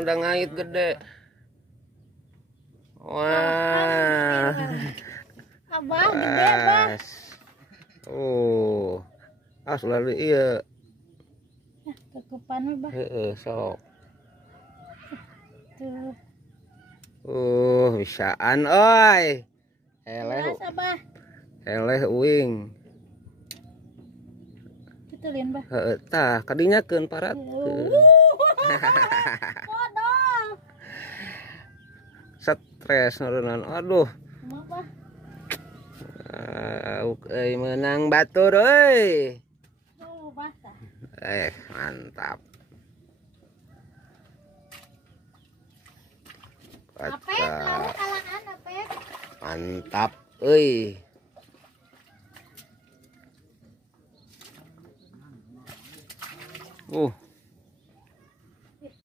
ada ngait gede. Wah. Abah gede, Bah. Oh. Selalu iya. Kekepan Bah. Heeh, sok. Tuh. Bisaan oi. Eleh. Eleh uing. Kitulin Bah. Heeh, tah kadinyakeun parat. Kodol. Stres nurunan. Aduh. Apa? Menang batur euy. Basah. Mantap. Apek, lalu kalangan apek. Mantap euy.